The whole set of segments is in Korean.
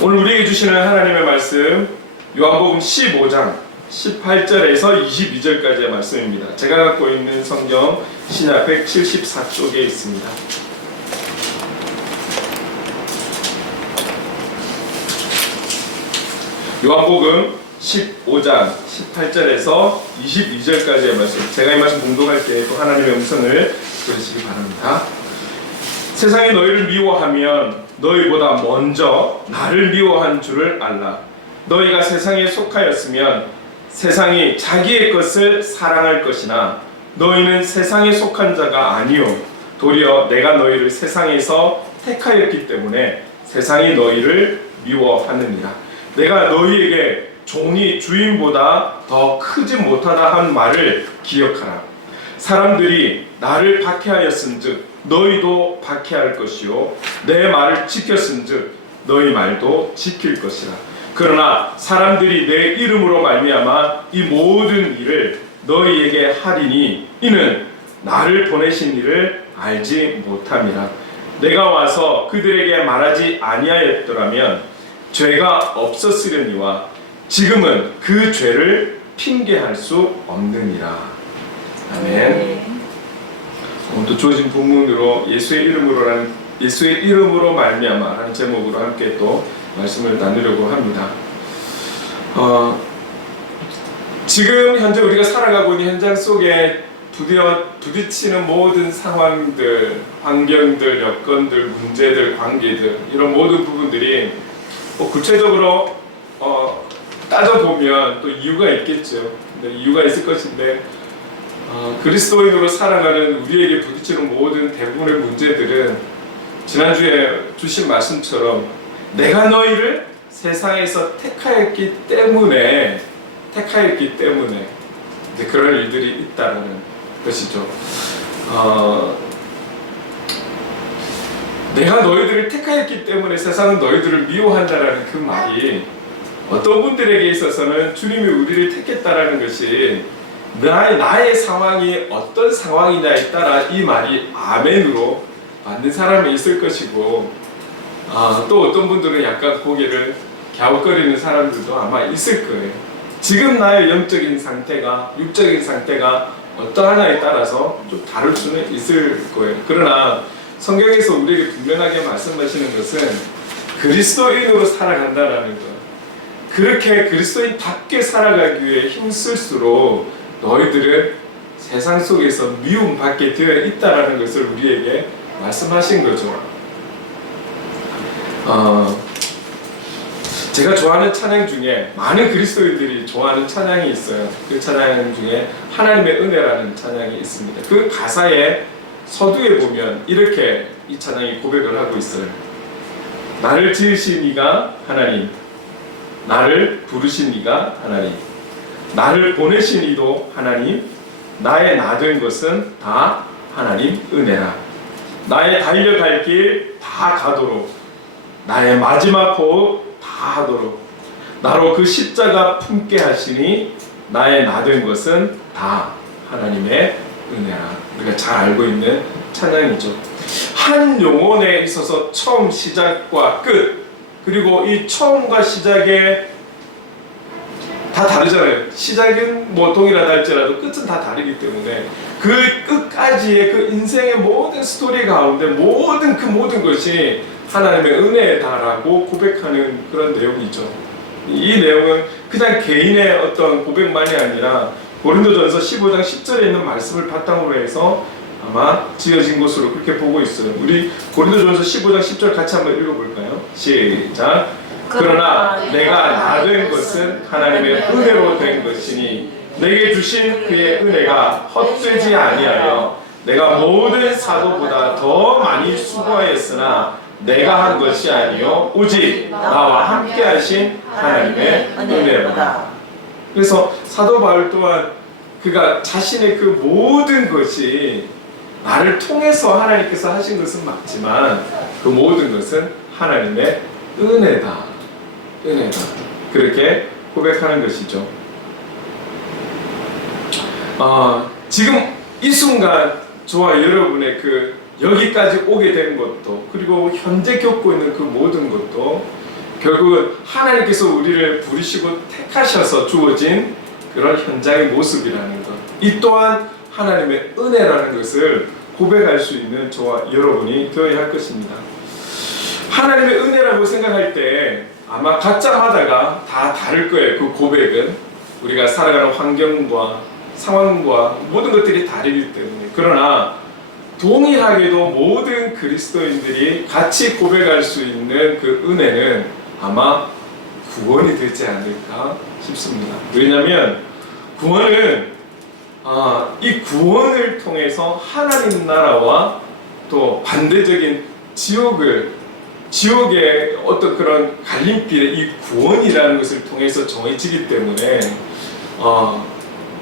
오늘 우리에게 주시는 하나님의 말씀 요한복음 15장 18절에서 22절까지의 말씀입니다. 제가 갖고 있는 성경 신약 174쪽에 있습니다. 요한복음 15장 18절에서 22절까지의 말씀, 제가 이 말씀 봉독할 때 또 하나님의 음성을 들으시기 바랍니다. 세상이 너희를 미워하면 너희보다 먼저 나를 미워한 줄을 알라. 너희가 세상에 속하였으면 세상이 자기의 것을 사랑할 것이나 너희는 세상에 속한 자가 아니요 도리어 내가 너희를 세상에서 택하였기 때문에 세상이 너희를 미워하느니라. 내가 너희에게 종이 주인보다 더 크지 못하다 한 말을 기억하라. 사람들이 나를 박해하였은즉 너희도 박해할 것이요 내 말을 지켰은즉 너희 말도 지킬 것이라. 그러나 사람들이 내 이름으로 말미암아 이 모든 일을 너희에게 하리니 이는 나를 보내신 이를 알지 못함이라. 내가 와서 그들에게 말하지 아니하였더라면 죄가 없었으려니와 지금은 그 죄를 핑계할 수 없느니라. 아멘. 오늘도 주어진 본문으로 예수의 이름으로 말미암아라는 제목으로 함께 또 말씀을 나누려고 합니다. 지금 현재 우리가 살아가고 있는 현장 속에 부딪히는 모든 상황들, 환경들, 여건들, 문제들, 관계들, 이런 모든 부분들이 구체적으로 따져보면 또 이유가 있겠죠. 이유가 있을 것인데 그리스도인으로 살아가는 우리에게 부딪히는 모든 대부분의 문제들은 지난주에 주신 말씀처럼 내가 너희를 세상에서 택하였기 때문에 이제 그런 일들이 있다는 것이죠. 내가 너희들을 택하였기 때문에 세상은 너희들을 미워한다라는 그 말이 어떤 분들에게 있어서는 주님이 우리를 택했다라는 것이 나의 상황이 어떤 상황이냐에 따라 이 말이 아멘으로 받는 사람이 있을 것이고, 또 어떤 분들은 약간 고개를 갸웃거리는 사람들도 아마 있을 거예요. 지금 나의 영적인 상태가, 육적인 상태가 어떠하냐에 따라서 좀 다를 수는 있을 거예요. 그러나 성경에서 우리에게 분명하게 말씀하시는 것은 그리스도인으로 살아간다라는 것, 그렇게 그리스도인답게 살아가기 위해 힘쓸수록 너희들은 세상 속에서 미움받게 되어 있다라는 것을 우리에게 말씀하신 거죠. 제가 좋아하는 찬양 중에 많은 그리스도인들이 좋아하는 찬양이 있어요. 그 찬양 중에 하나님의 은혜라는 찬양이 있습니다. 그 가사의 서두에 보면 이렇게 이 찬양이 고백을 하고 있어요. 나를 지으신 이가 하나님, 나를 부르신 이가 하나님, 나를 보내신 이도 하나님, 나의 나 된 것은 다 하나님 은혜라. 나의 달려갈 길 다 가도록, 나의 마지막 호흡 다 하도록 나로 그 십자가 품게 하시니 나의 나 된 것은 다 하나님의 은혜라. 우리가 잘 알고 있는 찬양이죠. 한 영혼에 있어서 처음, 시작과 끝, 그리고 이 처음과 시작에 다 다르잖아요. 시작은 동일하다 할지라도 끝은 다 다르기 때문에 그 끝까지의 그 인생의 모든 스토리 가운데 모든 것이 하나님의 은혜다라고 고백하는 그런 내용이죠. 이 내용은 그냥 개인의 어떤 고백만이 아니라 고린도전서 15장 10절에 있는 말씀을 바탕으로 해서 아마 지어진 것으로 그렇게 보고 있어요. 우리 고린도전서 15장 10절 같이 한번 읽어볼까요? 시작. 그러나 내가 나 된 것은 하나님의 은혜로 된 것이니 내게 주신 그의 은혜가 헛되지 아니하여 내가 모든 사도보다 더 많이 수고하였으나 내가 한 것이 아니요 오직 나와 함께 하신 하나님의 은혜로다. 그래서 사도 바울 또한 그가 자신의 그 모든 것이 나를 통해서 하나님께서 하신 것은 맞지만 그 모든 것은 하나님의 은혜다. 그렇게 고백하는 것이죠. 지금 이 순간 저와 여러분의 그 여기까지 오게 된 것도, 그리고 현재 겪고 있는 그 모든 것도 결국은 하나님께서 우리를 부르시고 택하셔서 주어진 그런 현장의 모습이라는 것. 이 또한 하나님의 은혜라는 것을 고백할 수 있는 저와 여러분이 되어야 할 것입니다. 하나님의 은혜라고 생각할 때 아마 각자마다가 다 다를 거예요. 그 고백은 우리가 살아가는 환경과 상황과 모든 것들이 다르기 때문에. 그러나 동일하게도 모든 그리스도인들이 같이 고백할 수 있는 그 은혜는 아마 구원이 되지 않을까 싶습니다. 왜냐하면 구원은 이 구원을 통해서 하나님 나라와 또 반대적인 지옥의 어떤 그런 갈림길에 이 구원이라는 것을 통해서 정해지기 때문에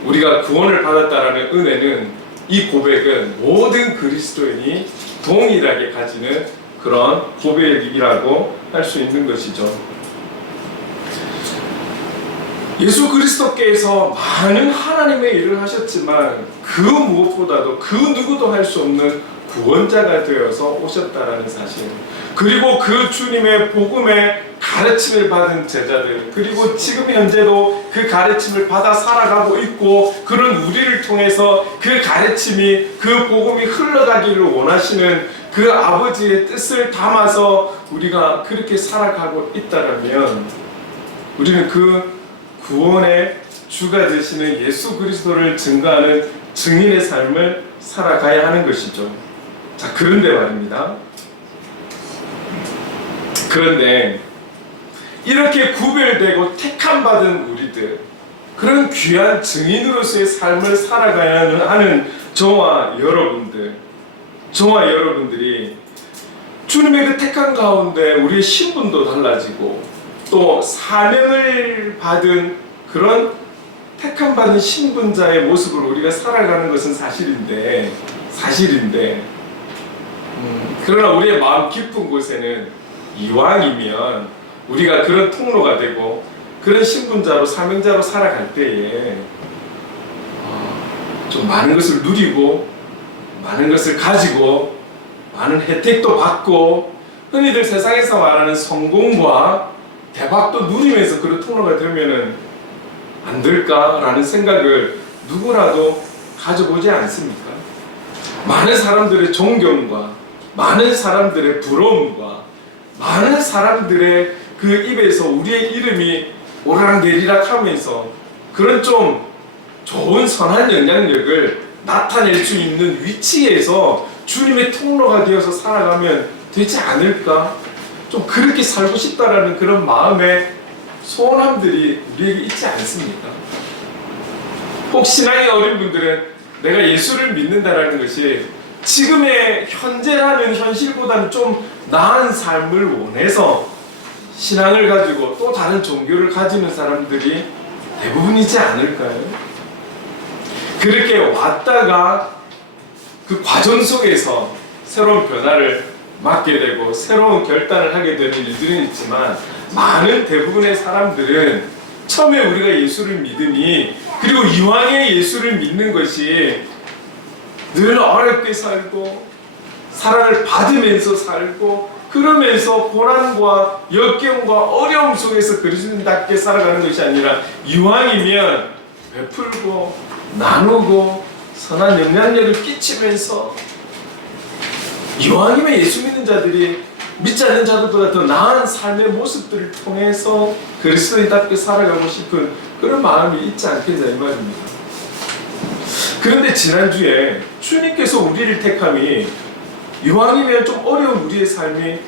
우리가 구원을 받았다라는 은혜는, 이 고백은 모든 그리스도인이 동일하게 가지는 그런 고백이라고 할 수 있는 것이죠. 예수 그리스도께서 많은 하나님의 일을 하셨지만 그 무엇보다도 그 누구도 할 수 없는 구원자가 되어서 오셨다라는 사실, 그리고 그 주님의 복음의 가르침을 받은 제자들, 그리고 지금 현재도 그 가르침을 받아 살아가고 있고 그런 우리를 통해서 그 가르침이, 그 복음이 흘러가기를 원하시는 그 아버지의 뜻을 담아서 우리가 그렇게 살아가고 있다라면 우리는 그 구원의 주가 되시는 예수 그리스도를 증거하는 증인의 삶을 살아가야 하는 것이죠. 자, 그런데 말입니다. 그런데 이렇게 구별되고 택함받은 우리들, 그런 귀한 증인으로서의 삶을 살아가야 하는 저와 여러분들이 주님의 그 택함 가운데 우리의 신분도 달라지고 또 사명을 받은 그런 택함받은 신분자의 모습으로 우리가 살아가는 것은 사실인데 그러나 우리의 마음 깊은 곳에는 이왕이면 우리가 그런 통로가 되고 그런 신분자로 사명자로 살아갈 때에 좀 많은 것을 누리고 많은 것을 가지고 많은 혜택도 받고 흔히들 세상에서 말하는 성공과 대박도 누리면서 그런 통로가 되면은 안 될까라는 생각을 누구라도 가져보지 않습니까? 많은 사람들의 존경과 많은 사람들의 부러움과 많은 사람들의 그 입에서 우리의 이름이 오락내리락 하면서 그런 좀 좋은 선한 영향력을 나타낼 수 있는 위치에서 주님의 통로가 되어서 살아가면 되지 않을까? 좀 그렇게 살고 싶다라는 그런 마음의 소원함들이 우리에게 있지 않습니까? 혹 신앙이 어린 분들은 내가 예수를 믿는다라는 것이 지금의 현재라는 현실보다는 좀 나은 삶을 원해서 신앙을 가지고 또 다른 종교를 가지는 사람들이 대부분이지 않을까요? 그렇게 왔다가 그 과정 속에서 새로운 변화를 맞게 되고 새로운 결단을 하게 되는 일들은 있지만 많은 대부분의 사람들은 처음에 우리가 예수를 믿으니 그리고 이왕에 예수를 믿는 것이 늘 어렵게 살고 사랑을 받으면서 살고 그러면서 고난과 역경과 어려움 속에서 그리스도인답게 살아가는 것이 아니라 이왕이면 베풀고 나누고 선한 영향력을 끼치면서 이왕이면 예수 믿는 자들이 믿지 않는 자들보다 더 나은 삶의 모습들을 통해서 그리스도인답게 살아가고 싶은 그런 마음이 있지 않겠냐 이 말입니다. 그런데 지난주에 주님께서 우리를 택함이 이왕이면 좀 어려운 우리의 삶이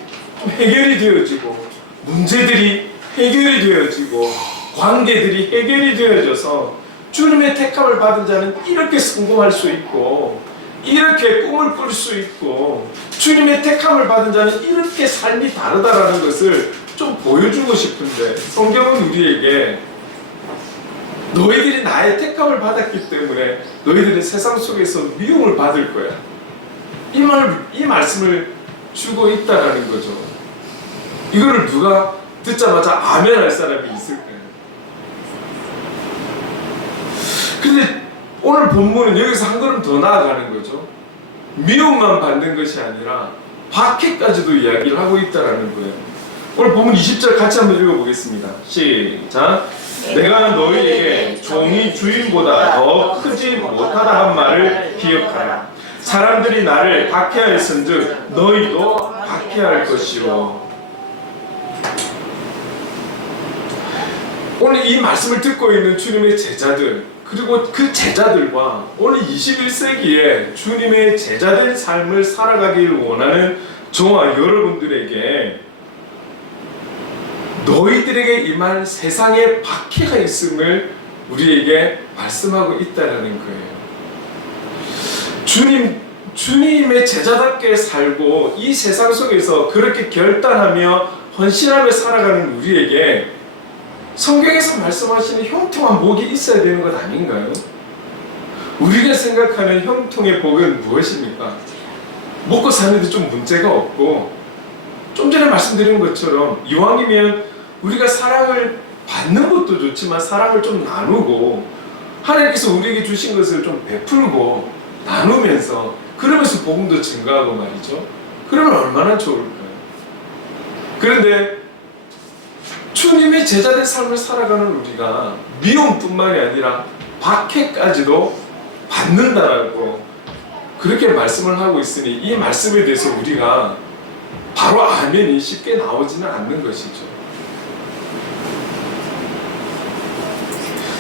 좀 해결이 되어지고 문제들이 해결이 되어지고 관계들이 해결이 되어져서 주님의 택함을 받은 자는 이렇게 성공할 수 있고 이렇게 꿈을 꿀 수 있고 주님의 택함을 받은 자는 이렇게 삶이 다르다라는 것을 좀 보여주고 싶은데 성경은 우리에게 너희들이 나의 택함을 받았기 때문에 너희들은 세상 속에서 미움을 받을 거야. 이 말씀을 주고 있다라는 거죠. 이거를 누가 듣자마자 아멘 할 사람이 있을까요? 근데 오늘 본문은 여기서 한 걸음 더 나아가는 거죠. 미움만 받는 것이 아니라 박해까지도 이야기를 하고 있다라는 거예요. 오늘 본문 20절 같이 한번 읽어보겠습니다. 시작. 내가 너희에게 종이 주인보다 더 크지 못하다 한 말을 기억하라. 사람들이 나를 박해하였은즉 너희도 박해할 것이요. 오늘 이 말씀을 듣고 있는 주님의 제자들, 그리고 그 제자들과 오늘 21세기에 주님의 제자된 삶을 살아가길 원하는 저와 여러분들에게 너희들에게 임한 세상에 박해가 있음을 우리에게 말씀하고 있다는 거예요. 주님의 제자답게 살고 이 세상 속에서 그렇게 결단하며 헌신하며 살아가는 우리에게 성경에서 말씀하시는 형통한 복이 있어야 되는 것 아닌가요? 우리가 생각하는 형통의 복은 무엇입니까? 먹고 사는데 좀 문제가 없고, 좀 전에 말씀드린 것처럼 이왕이면 우리가 사랑을 받는 것도 좋지만 사랑을 좀 나누고 하나님께서 우리에게 주신 것을 좀 베풀고 나누면서 그러면서 복음도 증가하고 말이죠. 그러면 얼마나 좋을까요? 그런데 주님의 제자된 삶을 살아가는 우리가 미움뿐만이 아니라 박해까지도 받는다라고 그렇게 말씀을 하고 있으니 이 말씀에 대해서 우리가 바로 아멘이 쉽게 나오지는 않는 것이죠.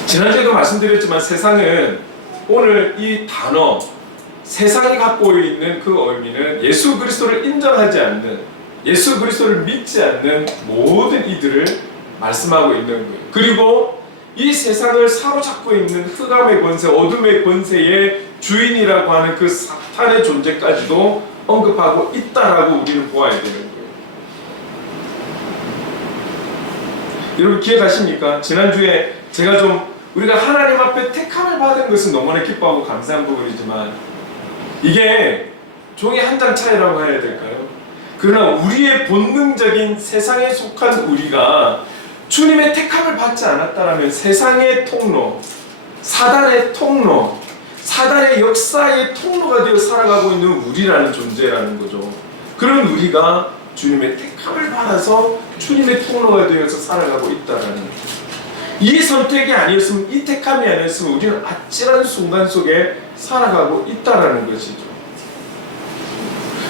지난주에도 말씀드렸지만 세상은 오늘 이 단어 세상이 갖고 있는 그 의미는 예수 그리스도를 인정하지 않는, 예수 그리스도를 믿지 않는 모든 이들을 말씀하고 있는 거예요. 그리고 이 세상을 사로잡고 있는 흑암의 권세, 어둠의 권세의 주인이라고 하는 그 사탄의 존재까지도 언급하고 있다라고 우리는 보아야 되는 거예요. 여러분 기억하십니까? 지난주에 제가 좀 우리가 하나님 앞에 택함을 받은 것은 너무나 기뻐하고 감사한 부분이지만 이게 종이 한 장 차이라고 해야 될까요? 그러나 우리의 본능적인 세상에 속한 우리가 주님의 택함을 받지 않았다면 세상의 통로, 사단의 통로, 사단의 역사의 통로가 되어 살아가고 있는 우리라는 존재라는 거죠. 그런 우리가 주님의 택함을 받아서 주님의 통로가 되어서 살아가고 있다는 거죠. 이 선택이 아니었으면, 이 택함이 아니었으면 우리는 아찔한 순간 속에 살아가고 있다는 것이죠.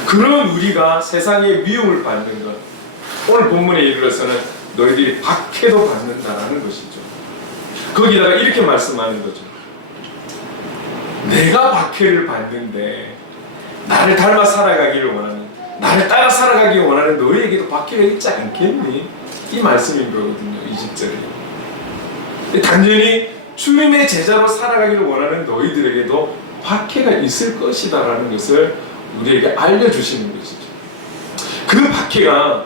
그런 우리가 세상의 미움을 받는 것, 오늘 본문에 이르러서는 너희들이 박해도 받는다라는 것이죠. 거기다가 이렇게 말씀하는 거죠. 내가 박해를 받는데 나를 닮아 살아가기를 원하는, 나를 따라 살아가기 원하는 너희에게도 박해가 있지 않겠니? 이 말씀인 거거든요. 20절에. 당연히 주님의 제자로 살아가기를 원하는 너희들에게도 박해가 있을 것이다 라는 것을 우리에게 알려주시는 것이죠. 그 박해가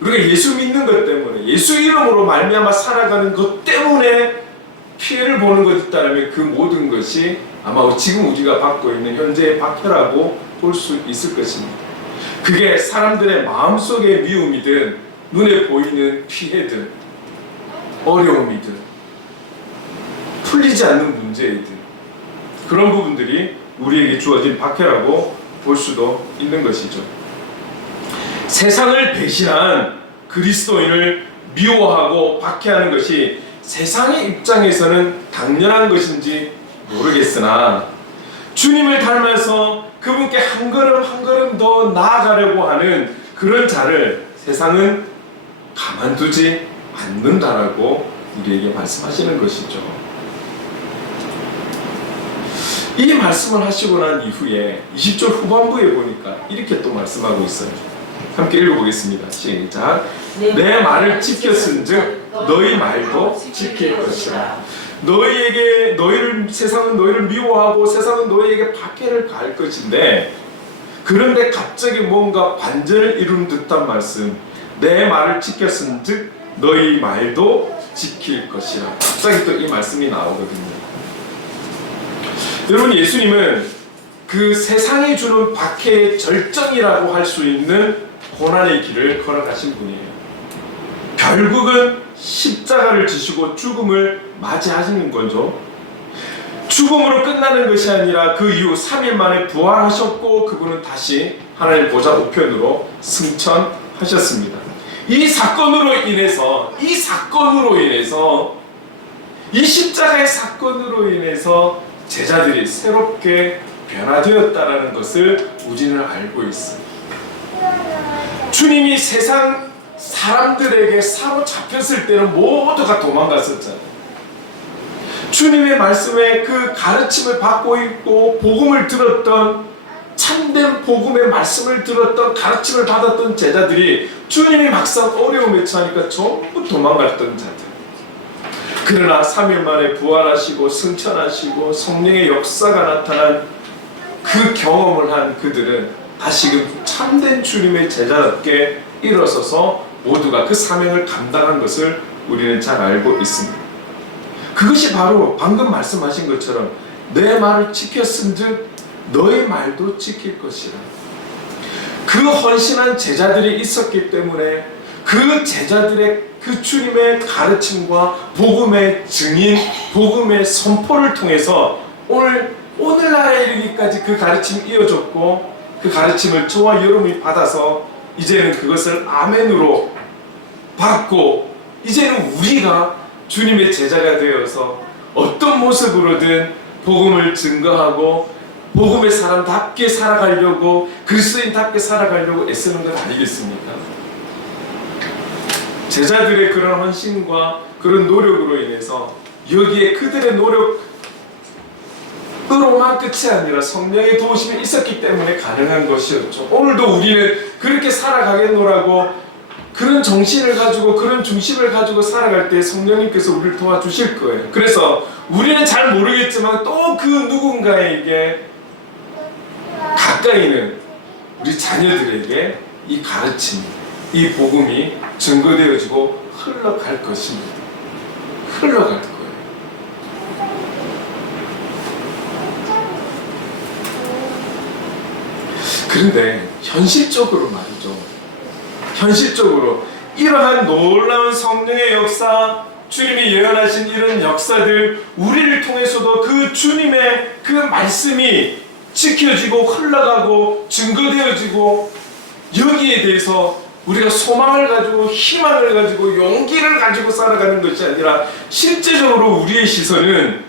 우리가 예수 믿는 것 때문에, 예수 이름으로 말미암아 살아가는 것 때문에 피해를 보는 것이 있다면 그 모든 것이 아마 지금 우리가 받고 있는 현재의 박해라고 볼 수 있을 것입니다. 그게 사람들의 마음속의 미움이든 눈에 보이는 피해든 어려움이든 풀리지 않는 문제이든 그런 부분들이 우리에게 주어진 박해라고 볼 수도 있는 것이죠. 세상을 배신한 그리스도인을 미워하고 박해하는 것이 세상의 입장에서는 당연한 것인지 모르겠으나 주님을 닮아서 그분께 한 걸음 한 걸음 더 나아가려고 하는 그런 자를 세상은 가만두지 않는다라고 우리에게 말씀하시는 것이죠. 이 말씀을 하시고 난 이후에 20절 후반부에 보니까 이렇게 또 말씀하고 있어요. 함께 읽어보겠습니다. 시작. 내 말을 지켰은즉 너희 말도 지킬 것이라. 세상은 너희를 미워하고 세상은 너희에게 박해를 가할 것인데, 그런데 갑자기 뭔가 반전을 이룬 듯한 말씀. 내 말을 지켰은즉 너희 말도 지킬 것이라. 갑자기 또 이 말씀이 나오거든요. 여러분, 예수님은 그 세상이 주는 박해의 절정이라고 할 수 있는 고난의 길을 걸어가신 분이에요. 결국은 십자가를 지시고 죽음을 맞이하시는 거죠. 죽음으로 끝나는 것이 아니라 그 이후 3일 만에 부활하셨고 그분은 다시 하나님 보좌 우편으로 승천하셨습니다. 이 사건으로 인해서 이 십자가의 사건으로 인해서 제자들이 새롭게 변화되었다라는 것을 우리는 알고 있습니다. 주님이 세상 사람들에게 사로잡혔을 때는 모두가 도망갔었잖아요. 주님의 말씀에 그 가르침을 받고 있고 복음을 들었던, 참된 복음의 말씀을 들었던, 가르침을 받았던 제자들이 주님이 막상 어려움에 처하니까 전부 도망갔던 자들. 그러나 3일 만에 부활하시고 승천하시고 성령의 역사가 나타난 그 경험을 한 그들은 다시금 참된 주님의 제자답게 일어서서 모두가 그 사명을 감당한 것을 우리는 잘 알고 있습니다. 그것이 바로 방금 말씀하신 것처럼 내 말을 지켰은즉 너의 말도 지킬 것이라. 그 헌신한 제자들이 있었기 때문에 그 제자들의 그 주님의 가르침과 복음의 증인, 복음의 선포를 통해서 오늘날에 이르기까지 그 가르침이 이어졌고, 그 가르침을 저와 여러분이 받아서 이제는 그것을 아멘으로 받고, 이제는 우리가 주님의 제자가 되어서 어떤 모습으로든 복음을 증거하고 복음의 사람답게 살아가려고, 그리스도인답게 살아가려고 애쓰는 것 아니겠습니까? 제자들의 그런 헌신과 그런 노력으로 인해서 여기에 그들의 노력으로만 끝이 아니라 성령의 도우심이 있었기 때문에 가능한 것이었죠. 오늘도 우리는 그렇게 살아가겠노라고 그런 정신을 가지고, 그런 중심을 가지고 살아갈 때 성령님께서 우리를 도와주실 거예요. 그래서 우리는 잘 모르겠지만 또 그 누군가에게 가까이는 우리 자녀들에게 이 가르침, 이 복음이 증거되어지고 흘러갈 것입니다. 흘러갈 거예요. 그런데 현실적으로 말이죠. 현실적으로 이러한 놀라운 성령의 역사, 주님이 예언하신 이런 역사들, 우리를 통해서도 그 주님의 그 말씀이 지켜지고 흘러가고 증거되어지고, 여기에 대해서 우리가 소망을 가지고 희망을 가지고 용기를 가지고 살아가는 것이 아니라 실제적으로 우리의 시선은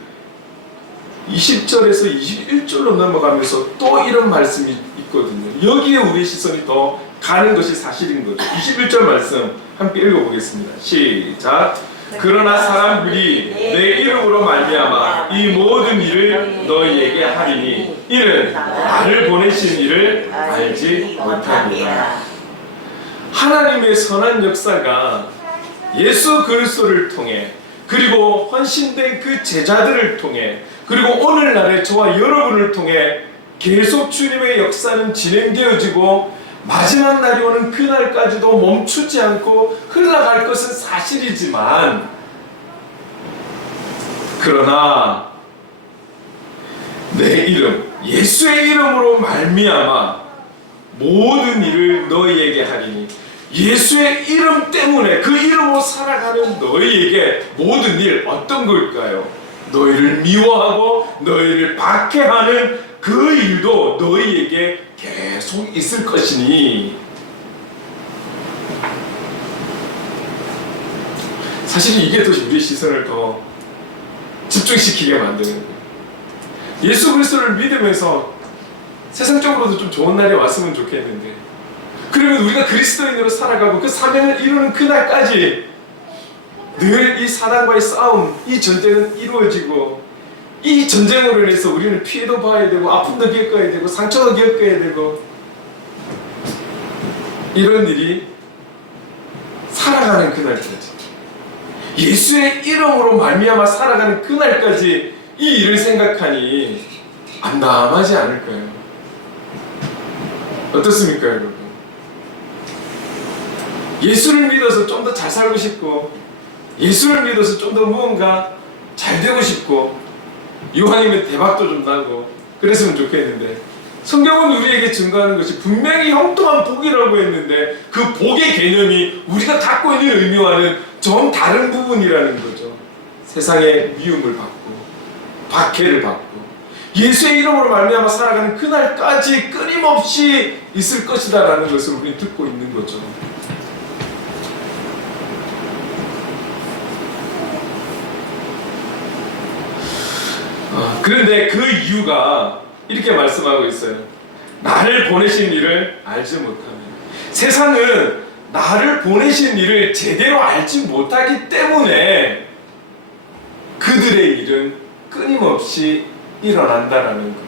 20절에서 21절로 넘어가면서 또 이런 말씀이 있거든요. 여기에 우리의 시선이 더 가는 것이 사실인 거죠. 21절 말씀 함께 읽어보겠습니다. 시작. 그러나 사람들이 내 이름으로 말미암아 이 모든 일을 너희에게 하리니 이는 나를 보내신 이를 알지 못하니라. 하나님의 선한 역사가 예수 그리스도를 통해, 그리고 헌신된 그 제자들을 통해, 그리고 오늘날의 저와 여러분을 통해 계속 주님의 역사는 진행되어지고 마지막 날이 오는 그날까지도 멈추지 않고 흘러갈 것은 사실이지만, 그러나 내 이름, 예수의 이름으로 말미암아 모든 일을 너희에게 하리니, 예수의 이름 때문에, 그 이름으로 살아가는 너희에게 모든 일, 어떤 걸까요? 너희를 미워하고 너희를 박해하는 그 일도 너희에게 계속 있을 것이니. 사실 이게 더 우리의 시선을 더 집중시키게 만드는 거예요. 예수 그리스도를 믿으면서 세상적으로도 좀 좋은 날이 왔으면 좋겠는데, 그러면 우리가 그리스도인으로 살아가고 그 사명을 이루는 그날까지 늘 이 사단과의 싸움, 이 전쟁은 이루어지고, 이 전쟁으로 인해서 우리는 피해도 봐야 되고 아픔도 겪어야 되고 상처도 겪어야 되고, 이런 일이 살아가는 그날까지, 예수의 이름으로 말미암아 살아가는 그날까지 이 일을 생각하니 암담하지 않을까요? 어떻습니까, 여러분? 예수를 믿어서 좀 더 잘 살고 싶고, 예수를 믿어서 좀 더 무언가 잘 되고 싶고, 이왕이면 대박도 좀 나고 그랬으면 좋겠는데, 성경은 우리에게 증거하는 것이 분명히 형통한 복이라고 했는데 그 복의 개념이 우리가 갖고 있는 의미와는 좀 다른 부분이라는 거죠. 세상의 미움을 받고 박해를 받고 예수의 이름으로 말미암아 살아가는 그날까지 끊임없이 있을 것이다 라는 것을 우리는 듣고 있는 거죠. 그런데 그 이유가 이렇게 말씀하고 있어요. 나를 보내신 이를 알지 못하면. 세상은 나를 보내신 이를 제대로 알지 못하기 때문에 그들의 일은 끊임없이 일어난다라는 거예요.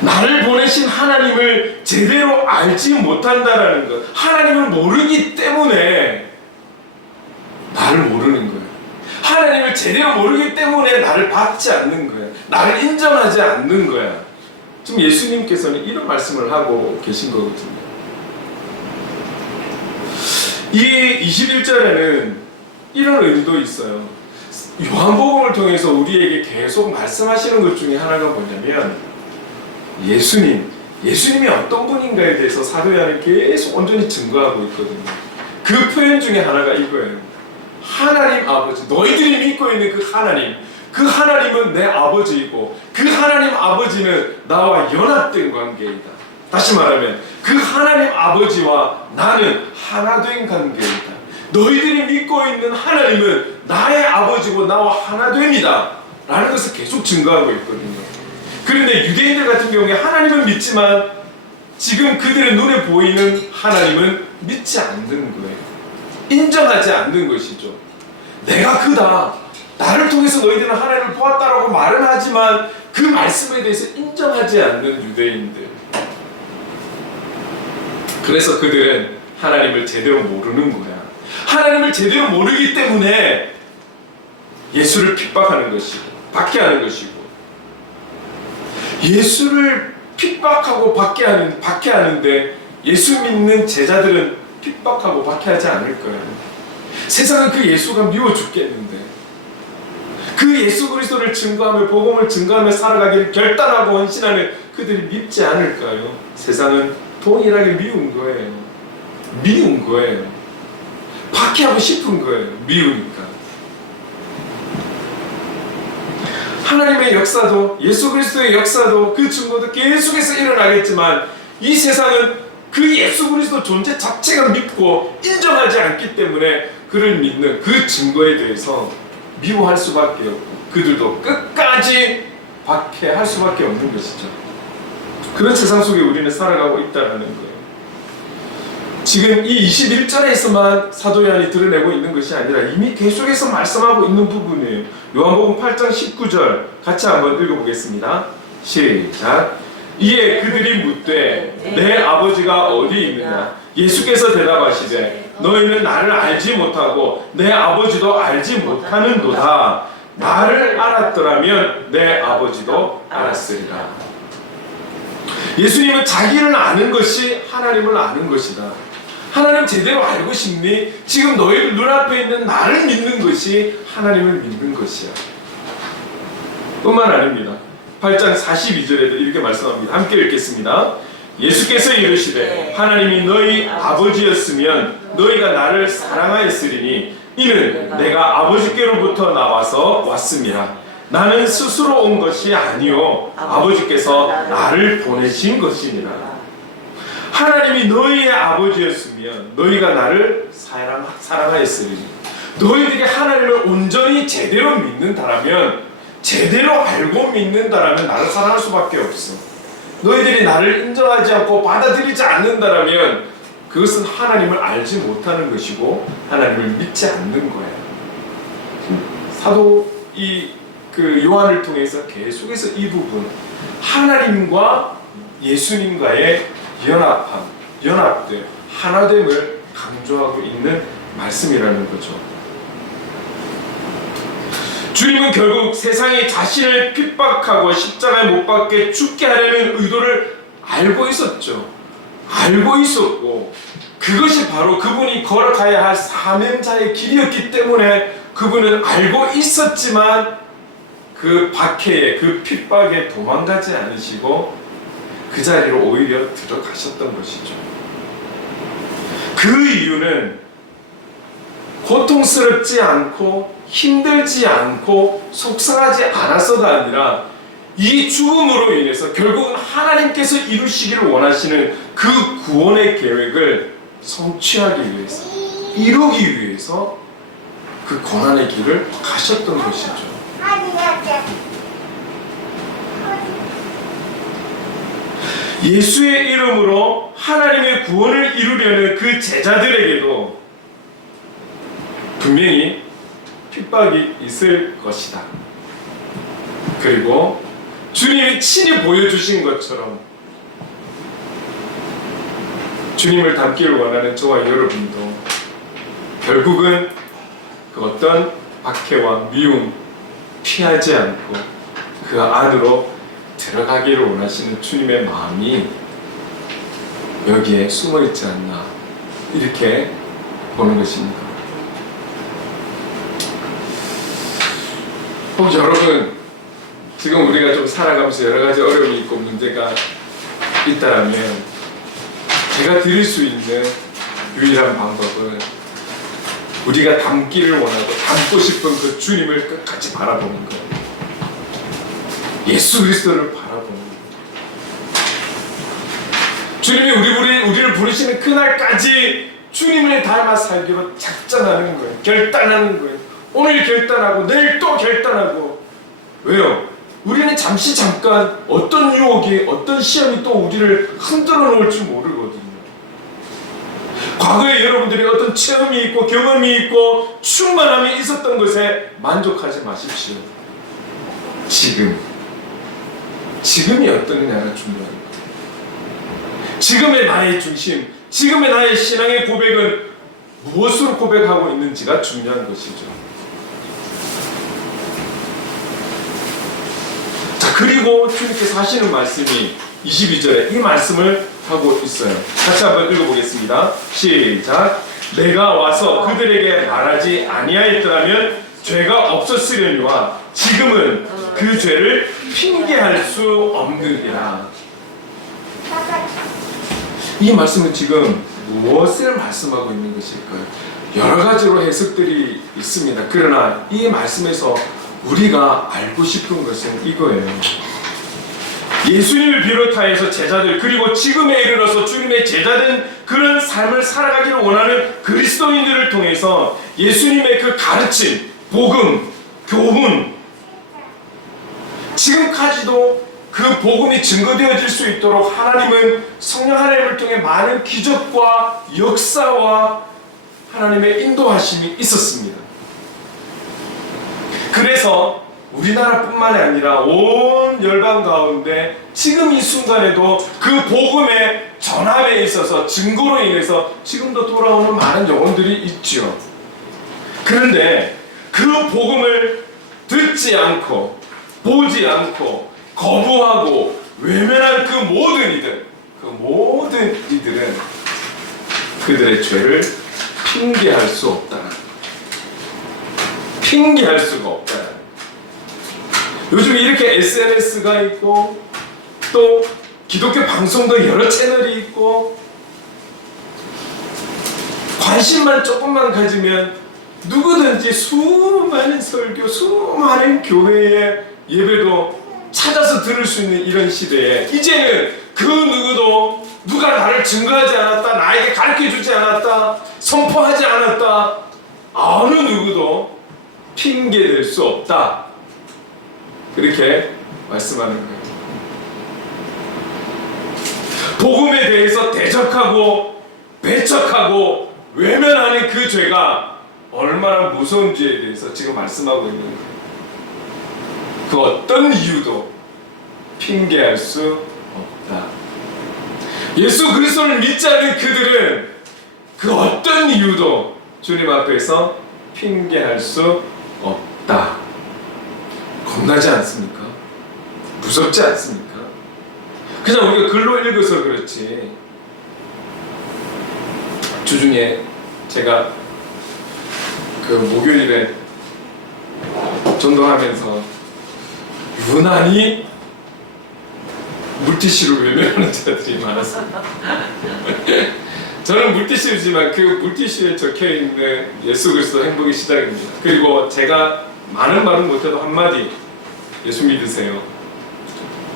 나를 보내신 하나님을 제대로 알지 못한다라는 것. 하나님을 모르기 때문에 나를 모르는 거예요. 하나님을 제대로 모르기 때문에 나를 받지 않는 거예요. 나를 인정하지 않는 거야. 지금 예수님께서는 이런 말씀을 하고 계신 거거든요. 이 21절에는 이런 의미도 있어요. 요한복음을 통해서 우리에게 계속 말씀하시는 것 중에 하나가 뭐냐면 예수님이 어떤 분인가에 대해서 사도 요한이 계속 온전히 증거하고 있거든요. 그 표현 중에 하나가 이거예요. 하나님 아버지, 너희들이 믿고 있는 그 하나님은 내 아버지이고 그 하나님 아버지는 나와 연합된 관계이다. 다시 말하면 그 하나님 아버지와 나는 하나 된 관계이다. 너희들이 믿고 있는 하나님은 나의 아버지고 나와 하나 됩니다 라는 것을 계속 증거하고 있거든요. 그런데 유대인들 같은 경우에 하나님은 믿지만 지금 그들의 눈에 보이는 하나님은 믿지 않는 거예요. 인정하지 않는 것이죠. 내가 그다, 나를 통해서 너희들은 하나님을 보았다라고 말은 하지만 그 말씀에 대해서 인정하지 않는 유대인들. 그래서 그들은 하나님을 제대로 모르는 거야. 하나님을 제대로 모르기 때문에 예수를 핍박하는 것이고 박해하는 것이고, 예수를 핍박하고 박해하는데 예수 믿는 제자들은 핍박하고 박해하지 않을 거예요. 세상은 그 예수가 미워 죽겠는데 그 예수 그리스도를 증거하며 복음을 증거하며 살아가기를 결단하고 헌신하는 그들이 믿지 않을까요? 세상은 동일하게 미운 거예요. 미운 거예요. 박해하고 싶은 거예요. 미우니까. 하나님의 역사도 예수 그리스도의 역사도 그 증거도 계속해서 일어나겠지만 이 세상은 그 예수 그리스도 존재 자체가 믿고 인정하지 않기 때문에 그를 믿는 그 증거에 대해서 미워할 수밖에 없고 그들도 끝까지 박해할 수밖에 없는 것이죠. 그런 세상 속에 우리는 살아가고 있다는 거예요. 지금 이 21절에서만 사도 요한이 드러내고 있는 것이 아니라 이미 계속해서 말씀하고 있는 부분이에요. 요한복음 8장 19절 같이 한번 읽어보겠습니다. 시작. 이에 그들이 묻되 내 아버지가 어디 있느냐? 예수께서 대답하시되 너희는 나를 알지 못하고 내 아버지도 알지 못하는도다. 나를 알았더라면 내 아버지도 알았으리라. 예수님은 자기를 아는 것이 하나님을 아는 것이다. 하나님 제대로 알고 싶니? 지금 너희 눈앞에 있는 나를 믿는 것이 하나님을 믿는 것이야. 뿐만 아닙니다. 8장 42절에도 이렇게 말씀합니다. 함께 읽겠습니다. 예수께서 이르시되 하나님이 너희 아버지였으면 너희가 나를 사랑하였으리니 이는 내가 아버지께로부터 나와서 왔음이라. 나는 스스로 온 것이 아니요 아버지께서 나를 보내신 것이니라. 하나님이 너희의 아버지였으면 너희가 나를 사랑하였으리니 너희들이 하나님을 온전히 제대로 믿는다라면, 제대로 알고 믿는다라면 나를 사랑할 수밖에 없어. 너희들이 나를 인정하지 않고 받아들이지 않는다라면 그것은 하나님을 알지 못하는 것이고 하나님을 믿지 않는 거야. 사도 그 요한을 통해서 계속해서 이 부분, 하나님과 예수님과의 연합됨, 하나됨을 강조하고 있는 말씀이라는 거죠. 주님은 결국 세상이 자신을 핍박하고 십자가에 못 박게 죽게 하려는 의도를 알고 있었죠. 알고 있었고 그것이 바로 그분이 걸어가야 할 사명자의 길이었기 때문에 그분은 알고 있었지만 그 박해에, 그 핍박에 도망가지 않으시고 그 자리로 오히려 들어가셨던 것이죠. 그 이유는 고통스럽지 않고 힘들지 않고 속상하지 않아서가 아니라 이 죽음으로 인해서 결국은 하나님께서 이루시기를 원하시는 그 구원의 계획을 성취하기 위해서, 이루기 위해서 그 고난의 길을 가셨던 것이죠. 예수의 이름으로 하나님의 구원을 이루려는 그 제자들에게도 분명히 핍박이 있을 것이다. 그리고 주님이 친히 보여주신 것처럼 주님을 닮기를 원하는 저와 여러분도 결국은 그 어떤 박해와 미움 피하지 않고 그 안으로 들어가기를 원하시는 주님의 마음이 여기에 숨어 있지 않나 이렇게 보는 것입니다. 혹시 여러분 지금 우리가 좀 살아가면서 여러 가지 어려움이 있고 문제가 있다면 제가 드릴 수 있는 유일한 방법은 우리가 닮기를 원하고 닮고 싶은 그 주님을 끝까지 바라보는 거예요. 예수 그리스도를 바라보는 거예요. 주님이 우리를 부르시는 그날까지 주님을 닮아 살기로 작정하는 거예요. 결단하는 거예요. 오늘 결단하고 내일 또 결단하고. 왜요? 우리는 잠깐 어떤 유혹이 어떤 시험이 또 우리를 흔들어 놓을지 모르거든요. 과거에 여러분들이 어떤 체험이 있고 경험이 있고 충만함이 있었던 것에 만족하지 마십시오. 지금이 어떠느냐가 중요합니다. 지금의 나의 중심, 지금의 나의 신앙의 고백은 무엇으로 고백하고 있는지가 중요한 것이죠. 자, 그리고 주님께서 하시는 말씀이 22절에 이 말씀을 하고 있어요. 같이 한번 읽어보겠습니다. 시작. 내가 와서 그들에게 말하지 아니하였더라면 죄가 없었으려니와 지금은 그 죄를 핑계할 수 없느니라. 이 말씀은 지금 무엇을 말씀하고 있는 것일까요? 여러 가지로 해석들이 있습니다. 그러나 이 말씀에서 우리가 알고 싶은 것은 이거예요. 예수님을 비롯하여서 제자들 그리고 지금에 이르러서 주님의 제자된 그런 삶을 살아가기를 원하는 그리스도인들을 통해서 예수님의 그 가르침, 복음, 교훈 지금까지도 그 복음이 증거되어질 수 있도록 하나님은 성령 하나님을 통해 많은 기적과 역사와 하나님의 인도하심이 있었습니다. 그래서 우리나라뿐만이 아니라 온 열방 가운데 지금 이 순간에도 그 복음의 전함에 있어서 증거로 인해서 지금도 돌아오는 많은 영혼들이 있죠. 그런데 그 복음을 듣지 않고 보지 않고 거부하고 외면한 그 모든 이들은 그들의 죄를 핑계할 수 없다. 핑계할 수가 없다. 요즘 이렇게 SNS가 있고 또 기독교 방송도 여러 채널이 있고 관심만 조금만 가지면 누구든지 수많은 설교, 수많은 교회의 예배도 찾아서 들을 수 있는 이런 시대에 이제는 그 누구도 누가 나를 증거하지 않았다, 나에게 가르쳐주지 않았다, 선포하지 않았다, 어느 누구도 핑계댈 수 없다. 그렇게 말씀하는 거예요. 복음에 대해서 대적하고 배척하고 외면하는 그 죄가 얼마나 무서운지에 대해서 지금 말씀하고 있는 거예요. 그 어떤 이유도 핑계할 수 없다. 예수 그리스도를 믿지 않는 그들은 그 어떤 이유도 주님 앞에서 핑계할 수 없다. 겁나지 않습니까? 무섭지 않습니까? 그냥 우리가 글로 읽어서 그렇지. 주중에 제가 그 목요일에 전도하면서 유난히 물티슈를 외면하는 자들이 많았습니다. 저는 물티슈지만 그 물티슈에 적혀있는 예수 그리스도 행복의 시작입니다. 그리고 제가 많은 말은 못해도 한마디, 예수 믿으세요.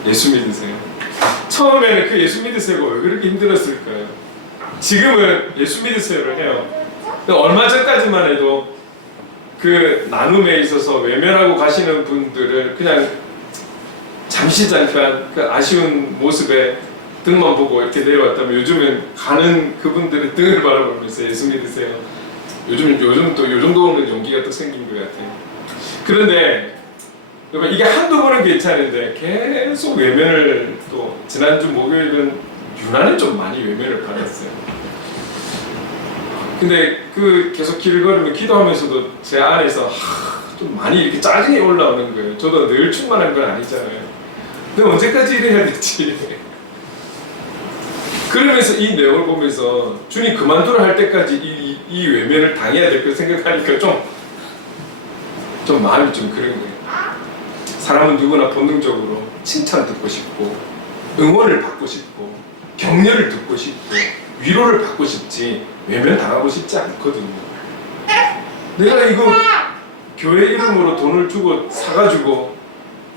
예수 믿으세요. 처음에는 그 예수 믿으세요가 왜 그렇게 힘들었을까요? 지금은 예수 믿으세요를 해요. 얼마 전까지만 해도 그 나눔에 있어서 외면하고 가시는 분들을 그냥 잠시 잠깐 그 아쉬운 모습에 등만 보고 이렇게 내려왔다면, 요즘은 가는 그분들의 등을 바라보면서 예수 믿으세요. 요즘 또 요 정도는 용기가 또 생긴 것 같아요. 그런데 여러분, 이게 한두 번은 괜찮은데 계속 외면을, 또 지난주 목요일은 유난히 좀 많이 외면을 받았어요. 근데 그 계속 길을 걸으면 기도하면서도 제 안에서 좀 많이 이렇게 짜증이 올라오는 거예요. 저도 늘 충만한 건 아니잖아요. 근데 언제까지 이래야 될지. 그러면서 이 내용을 보면서 주님 그만두라 할 때까지 이 외면을 당해야 될 거 생각하니까 좀 마음이 좀 그런 거예요. 사람은 누구나 본능적으로 칭찬 듣고 싶고, 응원을 받고 싶고, 격려를 듣고 싶고, 위로를 받고 싶지 외면 당하고 싶지 않거든요. 내가 이거 교회 이름으로 돈을 주고 사가지고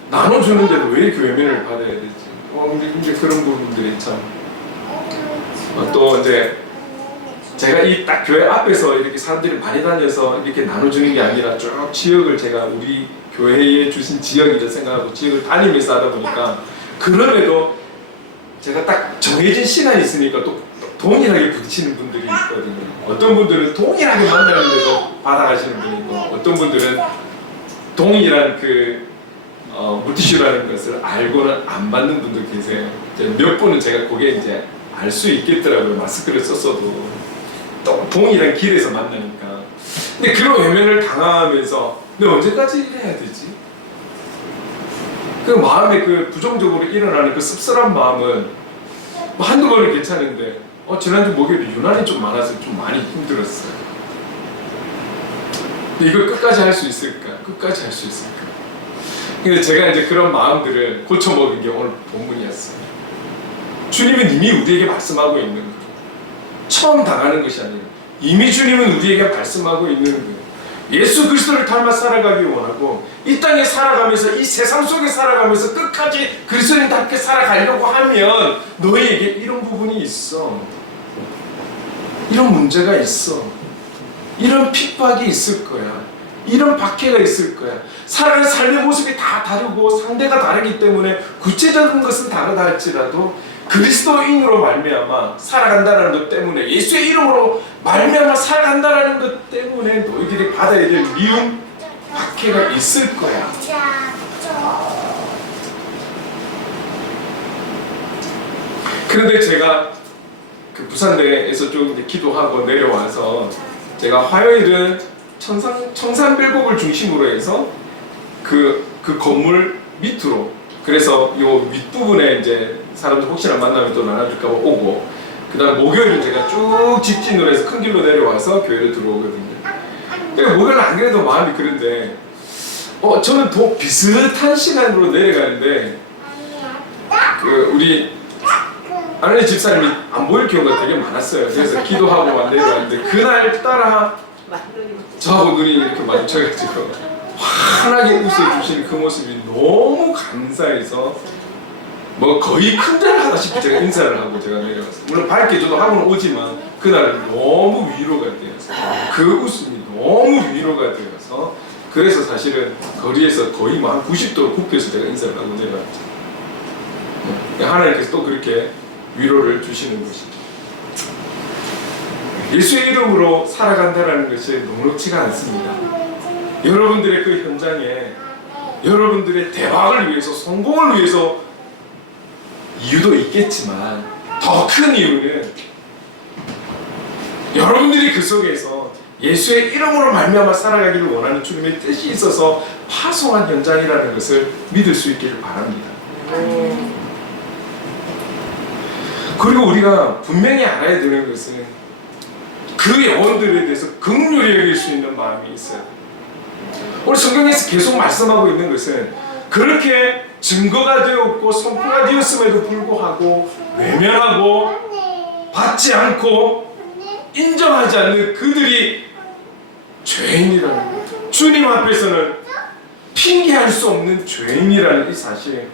나눠주는데도 왜 이렇게 외면을 받아야 되지? 근데 그런 부분들이 참. 또 이제 제가 이 딱 교회 앞에서 이렇게 사람들이 많이 다녀서 이렇게 나눠주는 게 아니라 쭉 지역을, 제가 우리 교회에 주신 지역이라 생각하고 지역을 다니면서 하다 보니까, 그럼에도 제가 딱 정해진 시간이 있으니까 또 동일하게 부딪히는 분들이 있거든요. 어떤 분들은 동일하게 만나는데도 받아가시는 분이 있고, 어떤 분들은 동일한 그 물티슈라는 것을 알고는 안 받는 분들 계세요. 몇 분은 제가 그게 이제 알 수 있겠더라고요. 마스크를 썼어도 또 동일한 길에서 만나니까. 근데 그런 외면을 당하면서 근데 언제까지 이래야 되지? 그 마음에 그 부정적으로 일어나는 그 씁쓸한 마음은 뭐 한두 번은 괜찮은데 지난주 목요일에 유난히 좀 많아서 좀 많이 힘들었어요. 근데 이걸 끝까지 할 수 있을까? 끝까지 할 수 있을까? 근데 제가 이제 그런 마음들을 고쳐먹은 게 오늘 본문이었어요. 주님은 이미 우리에게 말씀하고 있는 거예요. 처음 당하는 것이 아니에요. 이미 주님은 우리에게 말씀하고 있는 거예요. 예수 그리스도를 닮아 살아가기 원하고, 이 땅에 살아가면서, 이 세상 속에 살아가면서 끝까지 그리스도인답게 살아가려고 하면 너희에게 이런 부분이 있어. 이런 문제가 있어. 이런 핍박이 있을 거야. 이런 박해가 있을 거야. 살아가는 삶의 모습이 다 다르고 상대가 다르기 때문에 구체적인 것은 다르다 할지라도 그리스도인으로 말미암아 살아간다는 것 때문에, 예수의 이름으로 말미암아 살아간다는 것 때문에 너희들이 받아야 될 미움, 박해가 있을 거야. 그런데 제가 그 부산대에서 좀 기도하고 내려와서, 제가 화요일은 청산별곡을 중심으로 해서 그 건물 밑으로, 그래서 요 윗부분에 이제 사람들 혹시나 만나면 또 나눠줄까 봐 오고, 그 다음 목요일은 제가 쭉 직진으로 해서 큰 길로 내려와서 교회를 들어오거든요. 그러니까 목요일은 안 그래도 마음이 그런데 저는 더 비슷한 시간으로 내려가는데, 그 우리 아내 집사님이 안 보일 경우가 되게 많았어요. 그래서 기도하고 내려왔는데, 그날 따라 저하고 눈이 이렇게 마주쳐가지고 환하게 웃어주시는 그 모습이 너무 감사해서 뭐 거의 큰절 하다시피 제가 인사를 하고 제가 내려왔어요. 물론 밝게 저도 하고는 오지만 그날은 너무 위로가 되어서, 그 웃음이 너무 위로가 되어서, 그래서 사실은 거리에서 거의 뭐 한 90도로 굽혀서 제가 인사를 하고 내려왔죠. 하나님께서 또 그렇게 위로를 주시는 것이죠. 예수의 이름으로 살아간다는 것이 녹록지가 않습니다. 여러분들의 그 현장에 여러분들의 대박을 위해서, 성공을 위해서 이유도 있겠지만, 더 큰 이유는 여러분들이 그 속에서 예수의 이름으로 말미암아 살아가기를 원하는 주님의 뜻이 있어서 파송한 현장이라는 것을 믿을 수 있기를 바랍니다. 그리고 우리가 분명히 알아야 되는 것은, 그 영혼들에 대해서 긍휼히 여길 수 있는 마음이 있어요. 오늘 성경에서 계속 말씀하고 있는 것은, 그렇게 증거가 되었고 선포가 되었음에도 불구하고 외면하고 받지 않고 인정하지 않는 그들이 죄인이라는 거예요. 주님 앞에서는 핑계할 수 없는 죄인이라는 이 사실,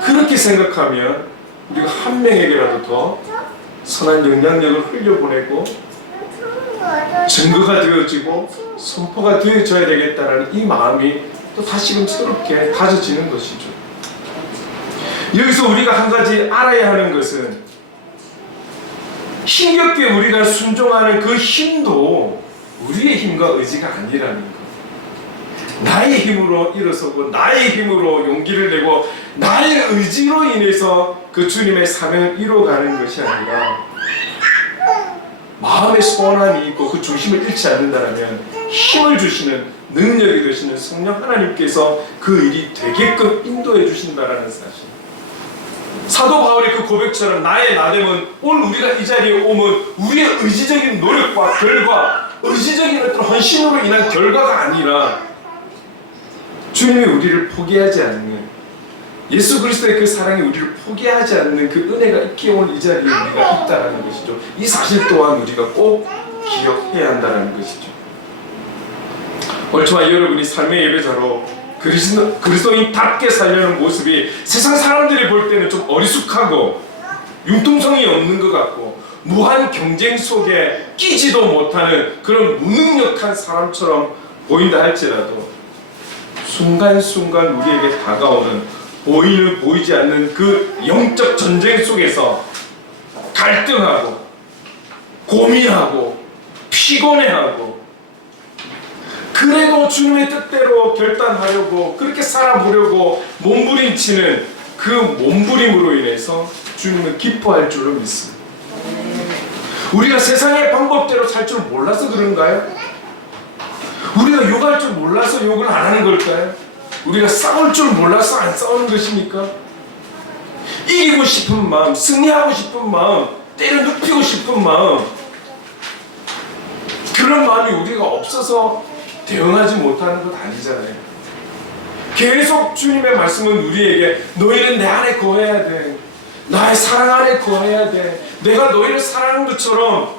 그렇게 생각하면 우리가 한 명에게라도 더 선한 영향력을 흘려보내고 증거가 되어지고 선포가 되어져야 되겠다는 이 마음이 또 다시금 새롭게 다져지는 것이죠. 여기서 우리가 한 가지 알아야 하는 것은 힘겹게 우리가 순종하는 그 힘도 우리의 힘과 의지가 아니라는 것. 나의 힘으로 일어서고 나의 힘으로 용기를 내고 나의 의지로 인해서 그 주님의 사명을 이루어가는 것이 아니라 마음의 소원함이 있고 그 중심을 잃지 않는다면 힘을 주시는, 능력이 되시는 성령 하나님께서 그 일이 되게끔 인도해 주신다라는 사실. 사도 바울의 그 고백처럼 나의 나됨은 오늘 우리가 이 자리에 오면 우리의 의지적인 노력과 결과, 의지적인 어떤 헌신으로 인한 결과가 아니라 주님이 우리를 포기하지 않는, 예수 그리스도의 그 사랑이 우리를 포기하지 않는 그 은혜가 있기에 오늘 이 자리에 우리가 있다는 것이죠. 이 사실 또한 우리가 꼭 기억해야 한다는 것이죠. 오늘 저와 여러분이 삶의 예배자로 그리스도인답게 살려는 모습이 세상 사람들이 볼 때는 좀 어리숙하고 융통성이 없는 것 같고 무한 경쟁 속에 끼지도 못하는 그런 무능력한 사람처럼 보인다 할지라도 순간순간 우리에게 다가오는 보이는 보이지 않는 그 영적 전쟁 속에서 갈등하고 고민하고 피곤해하고 그래도 주님의 뜻대로 결단하려고 그렇게 살아보려고 몸부림치는 그 몸부림으로 인해서 주님은 기뻐할 줄로 믿습니다. 우리가 세상의 방법대로 살 줄 몰라서 그런가요? 우리가 욕할 줄 몰라서 욕을 안 하는 걸까요? 우리가 싸울 줄 몰라서 안 싸우는 것입니까? 이기고 싶은 마음, 승리하고 싶은 마음, 때려 눕히고 싶은 마음, 그런 마음이 우리가 없어서 대응하지 못하는 것 아니잖아요. 계속 주님의 말씀은 우리에게 너희는 내 안에 거해야 돼. 나의 사랑 안에 거해야 돼. 내가 너희를 사랑하는 것처럼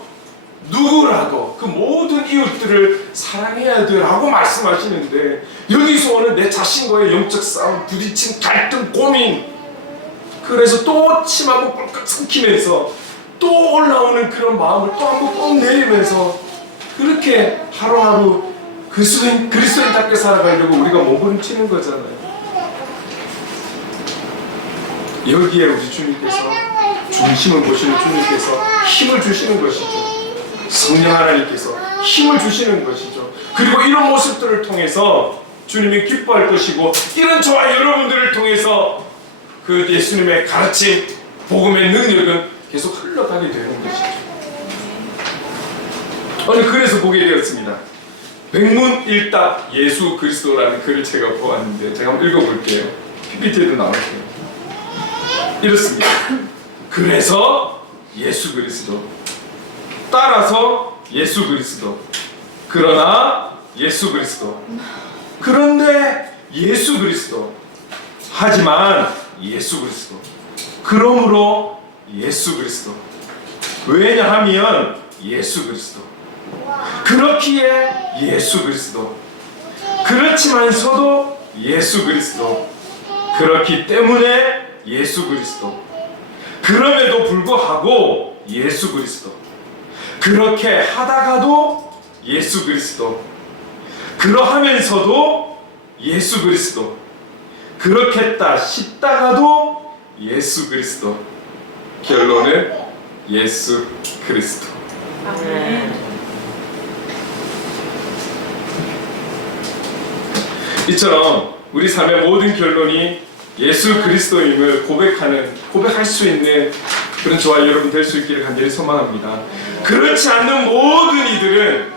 누구라도 그 모든 이웃들을 사랑해야 돼 라고 말씀하시는데 여기서 오는 내 자신과의 영적 싸움, 부딪힌 갈등, 고민, 그래서 또 침하고 꿀꺽 삼키면서 또 올라오는 그런 마음을 또 한 번 꼭 내리면서 그렇게 하루하루 그리스도인답게 살아가려고 우리가 몸부림치는 거잖아요. 여기에 우리 주님께서 중심을 보시는 주님께서 힘을 주시는 것이죠. 성령 하나님께서 힘을 주시는 것이죠. 그리고 이런 모습들을 통해서 주님이 기뻐할 것이고 이런 저와 여러분들을 통해서 그 예수님의 가르침, 복음의 능력은 계속 흘러가게 되는 것이죠. 오늘 그래서 보게 되었습니다. 백문일답 예수 그리스도라는 글을 제가 보았는데 제가 한번 읽어볼게요. PPT에도 나올게요. 이렇습니다. 그래서 예수 그리스도, 따라서 예수 그리스도, 그러나 예수 그리스도, 그런데 예수 그리스도, 하지만 예수 그리스도, 그러므로 예수 그리스도, 왜냐하면 예수 그리스도, 그렇기에 예수 그리스도, 그렇지만서도 예수 그리스도, 그렇기 때문에 예수 그리스도, 그럼에도 불구하고 예수 그리스도, 그렇게 하다가도 예수 그리스도, 그러하면서도 예수 그리스도, 그렇겠다 싶다가도 예수 그리스도, 결론은 예수 그리스도. 아멘. 이처럼 우리 삶의 모든 결론이 예수 그리스도임을 고백할 수 있는 그런 저와 여러분 될 수 있기를 간절히 소망합니다. 그렇지 않는 모든 이들은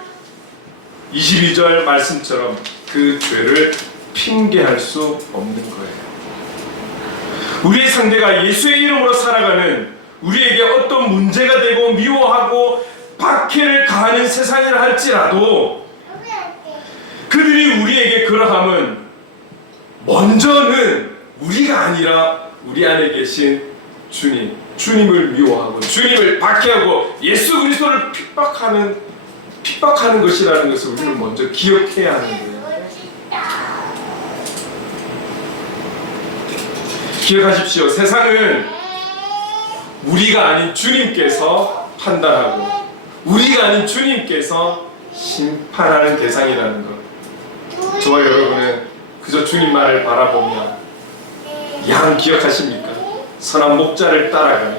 22절 말씀처럼 그 죄를 핑계할 수 없는 거예요. 우리의 상대가 예수의 이름으로 살아가는, 우리에게 어떤 문제가 되고 미워하고 박해를 가하는 세상이라 할지라도 그들이 우리에게 그러함은 먼저는 우리가 아니라 우리 안에 계신 주님을 미워하고 주님을 박해하고 예수 그리스도를 핍박하는 것이라는 것을 우리는 먼저 기억해야 하는 거예요. 기억하십시오. 세상은 우리가 아닌 주님께서 판단하고 우리가 아닌 주님께서 심판하는 대상이라는 것. 저와 여러분은 그저 주님만을 바라보며 양 기억하십니까? 선한 목자를 따라가는,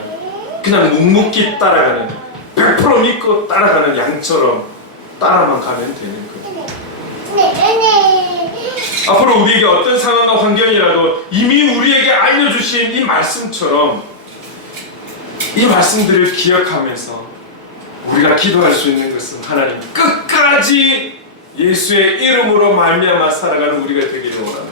그냥 묵묵히 따라가는, 100% 믿고 따라가는 양처럼 따라만 가면 되는 거예요. 앞으로 우리에게 어떤 상황과 환경이라도 이미 우리에게 알려주신 이 말씀처럼 이 말씀들을 기억하면서 우리가 기도할 수 있는 것은 하나님 끝까지 예수의 이름으로 말미암아 살아가는 우리가 되기를 원합니다.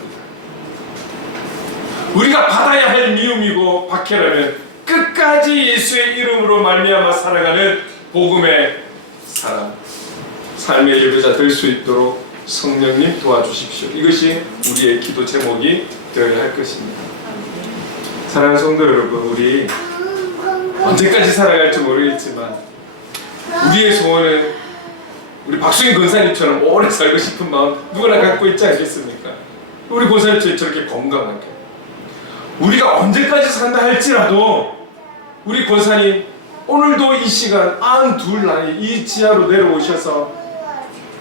우리가 받아야 할 미움이고 박해라면 끝까지 예수의 이름으로 말미암아 살아가는 복음의 사람, 삶의 예배자 될 수 있도록 성령님 도와주십시오. 이것이 우리의 기도 제목이 되어야 할 것입니다. 사랑하는 성도 여러분, 우리 언제까지 살아갈지 모르겠지만 우리의 소원은 우리 박수인 권사님처럼 오래 살고 싶은 마음 누구나 갖고 있지 않겠습니까? 우리 권사님처럼 저렇게 건강하게, 우리가 언제까지 산다 할지라도 우리 권사님 오늘도 이 시간 92 나이 이 지하로 내려오셔서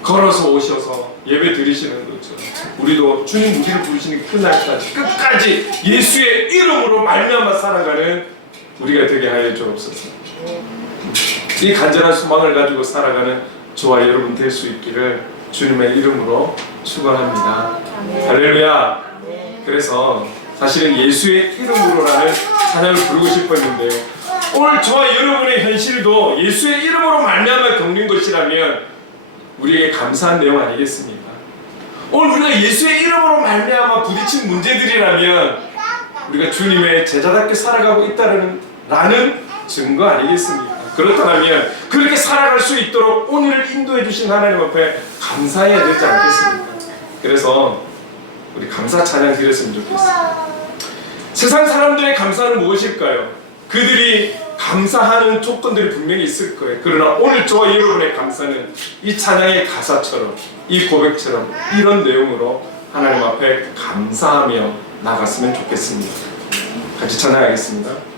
걸어서 오셔서 예배 드리시는 것처럼 우리도 주님 우리를 부르시는 그날까지 끝까지 예수의 이름으로 말미암아 살아가는 우리가 되게 하여 주옵소서. 이 간절한 소망을 가지고 살아가는 저와 여러분 될 수 있기를 주님의 이름으로 축원합니다. 할렐루야. 그래서 사실은 예수의 이름으로라는 찬양을 부르고 싶었는데요, 오늘 저와 여러분의 현실도 예수의 이름으로 말미암아 겪는 것이라면 우리에게 감사한 내용 아니겠습니까? 오늘 우리가 예수의 이름으로 말미암아 부딪힌 문제들이라면 우리가 주님의 제자답게 살아가고 있다는 증거 아니겠습니까? 그렇다면 그렇게 살아갈 수 있도록 오늘을 인도해 주신 하나님 앞에 감사해야 되지 않겠습니까? 그래서 우리 감사 찬양 드렸으면 좋겠어요. 세상 사람들의 감사는 무엇일까요? 그들이 감사하는 조건들이 분명히 있을 거예요. 그러나 오늘 저와 여러분의 감사는 이 찬양의 가사처럼, 이 고백처럼 이런 내용으로 하나님 앞에 감사하며 나갔으면 좋겠습니다. 같이 찬양하겠습니다.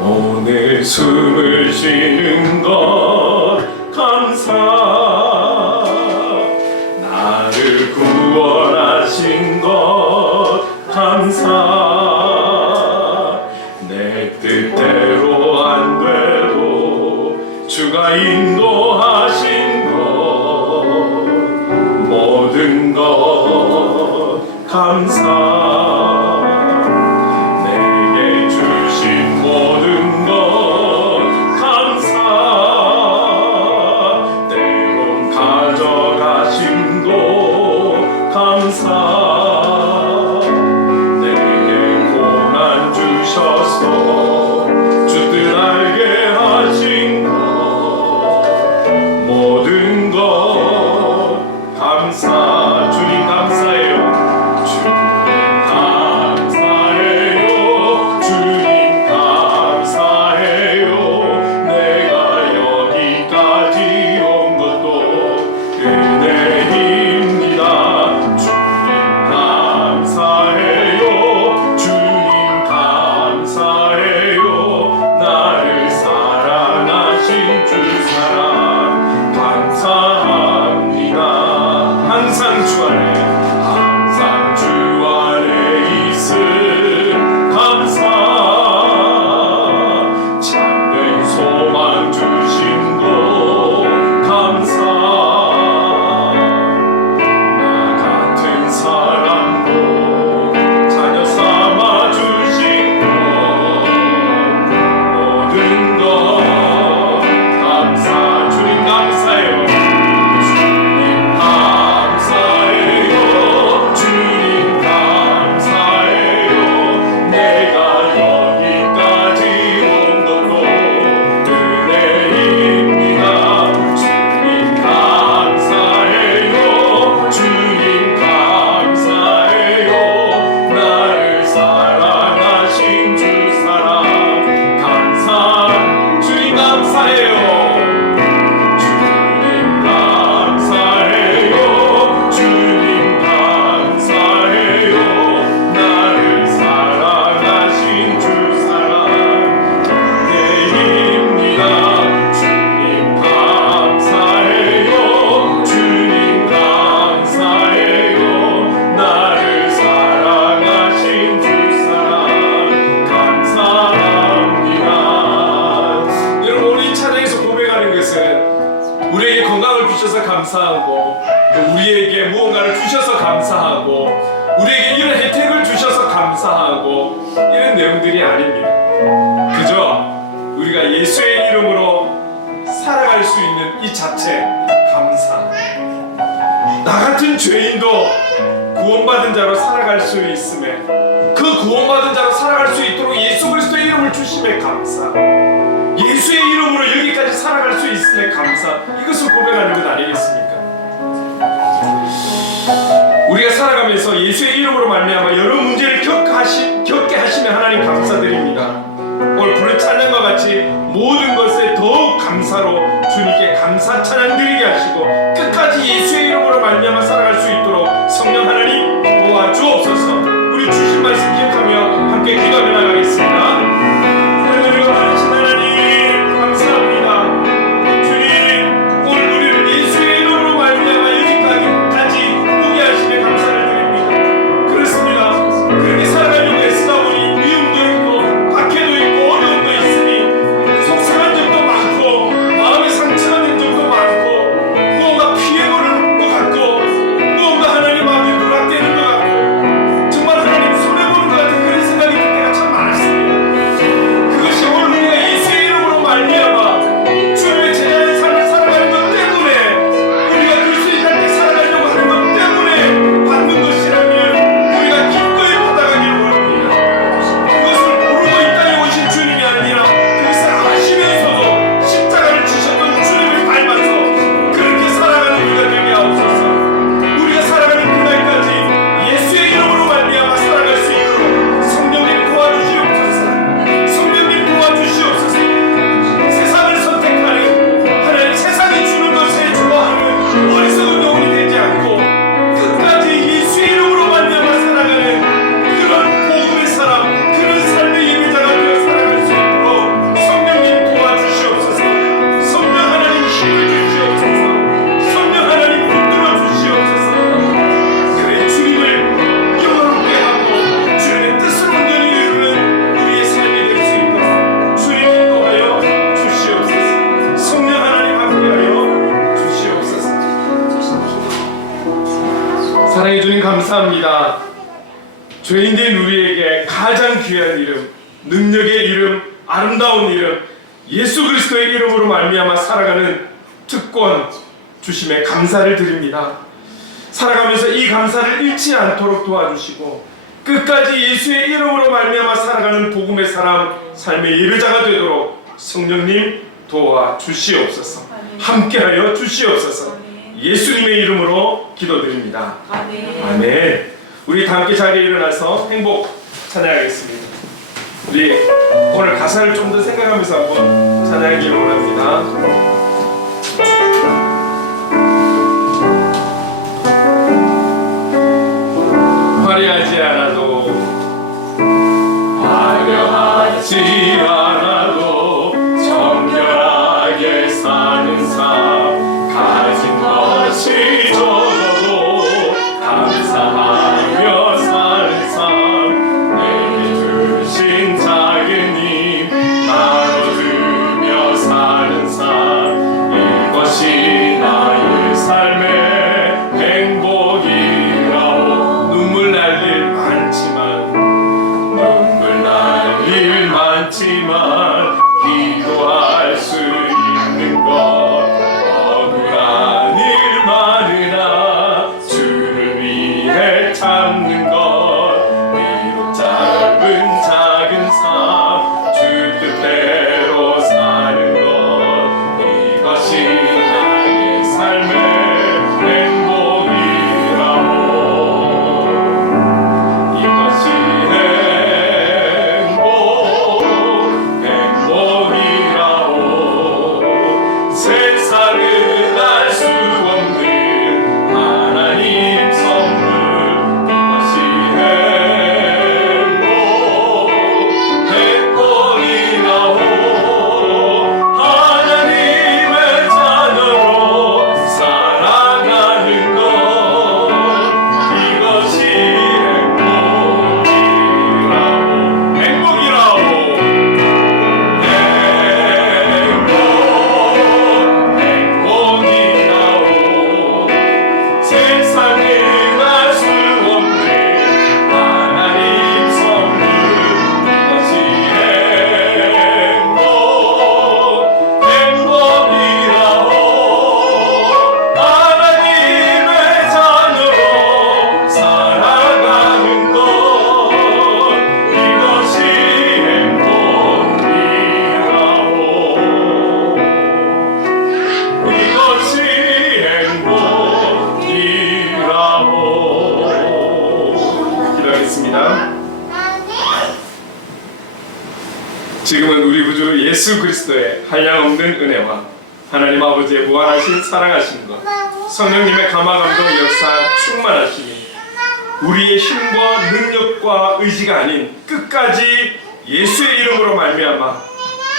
오늘 숨을 쉬는 것 감사, 나를 구원하신 것 감사, 내 뜻대로 안 돼도 주가 인도하신 것 모든 것 감사, 감사하고, 또 우리에게 무언가를 주셔서 감사하고, 우리에게 이런 혜택을 주셔서 감사하고, 이런 내용들이 아닙니다. 그저 우리가 예수의 이름으로 살아갈 수 있는 이 자체 감사. 나 같은 죄인도 구원받은 자로 살아갈 수 있음에, 그 구원받은 자로 살아갈 수 있도록 예수 그리스도의 이름을 주심에 감사. 예수의 이름으로 여기까지 살아갈 수 있음에 감사. 이것을 고백하는 것 아니겠습니까? 우리가 살아가면서 예수의 이름으로 말미암아 여러 문제를 겪게 하시면 하나님 감사드립니다. 오늘 부른 찬양과 같이 모든 것에 더욱 감사로 주님께 감사 찬양 드리게 하시고, 끝까지 예수의 이름으로 말미암아 살아갈 수 있도록 성령 하나님 도와주옵소서. 우리 주신 말씀 기억하며 함께 기도하며 나가겠습니다. 하늘을 하신 하나님 감사합니다. 주님, 오늘 우리를 예수의 이름으로 말미암아 여기까지 오게 하시며 감사를 드립니다. 그렇습니다. 그렇게 살아가려고 애쓰다 보니 위험도 있고 박해도 있고 어려움도 있으니 속상한 점도 많고 마음에 상처가 된 점도 많고 무언가 피해보는 것 같고 무언가 하나님 마음이 누락되는 것 같고 정말 하나님 손해보는 것 같은 그런 생각이 들 때가 참 많았습니다. 그것이 오늘 우리가 예수의 이름으로 말미암아 주님의 제자의 삶을 살아가는 것 때문에, 우리가 그리스도의 삶을 살아가려고 하는 것 때문에 받는 것이라면 우리가 기꺼이 받아가길 원합니다. 그것을 모르고 이 땅에 오신 주님이 아니라 그것을 아시면서도 십자가를 지셨던 주님을 닮아서 그렇게 살아가는 우리가 되게 하옵소서. 우리가 살아가는 그날까지 예수의 이름으로 말미암아 살아갈 수 있도록 성령님 도와주시옵소서. 성령님 도와주시옵소서. 세상을 선택하는 하나님, 세상이 주는 것에 좋아하는 어리석은 영혼이 되지 않고 끝까지 예수의 이름으로 말미암아 살아가는 그런 복음의 사람, 그런 삶의 예배자가 되어 살아갈 수 있도록 성령님 도와주시옵소서. 성령 하나님 힘을 주시옵소서. 성령 하나님 붙들어 주시옵소서. 그래 주님을 영원하게 하고 주님의 뜻을 온전히 이루는 우리의 삶이 될 수 있도록 주님 인도하여 주시옵소서. 성령 하나님 함께하여 주시옵소서. 사랑해 주님 감사합니다. 죄인된 우리에게 가장 귀한 이름, 능력의 이름, 아름다운 이름, 예수 그리스도의 이름으로 말미암아 살아가는 특권 주심에 감사를 드립니다. 살아가면서 이 감사를 잃지 않도록 도와주시고 끝까지 예수의 이름으로 말미암아 살아가는 복음의 사람, 삶의 예배자가 되도록 성령님 도와주시옵소서. 함께하여 주시옵소서. 예수님의 이름으로 기도드립니다. 아멘. 우리 다 함께 자리에 일어나서 행복 찬양하겠습니다. 우리 오늘 가사를 좀 더 생각하면서 한번 찬양하기 원합니다. 화려하지 않아도 정결하게 사는 삶, 가진 것이 적어도 감사하며 사는 삶, 내게 주신 작은 힘 나눠주며 사는 삶, 예수 그리스도의 한량없는 은혜와 하나님 아버지의 무한하신 사랑하심과 성령님의 감화감동 역사 충만하심이 우리의 힘과 능력과 의지가 아닌 끝까지 예수의 이름으로 말미암아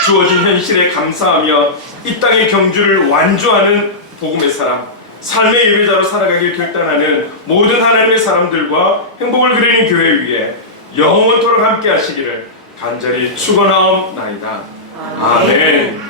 주어진 현실에 감사하며 이 땅의 경주를 완주하는 복음의 사람, 삶의 예배자로 살아가길 결단하는 모든 하나님의 사람들과 행복을 그리는 교회 위에 영원토록 함께 하시기를 간절히 축원하옵나이다. 아멘.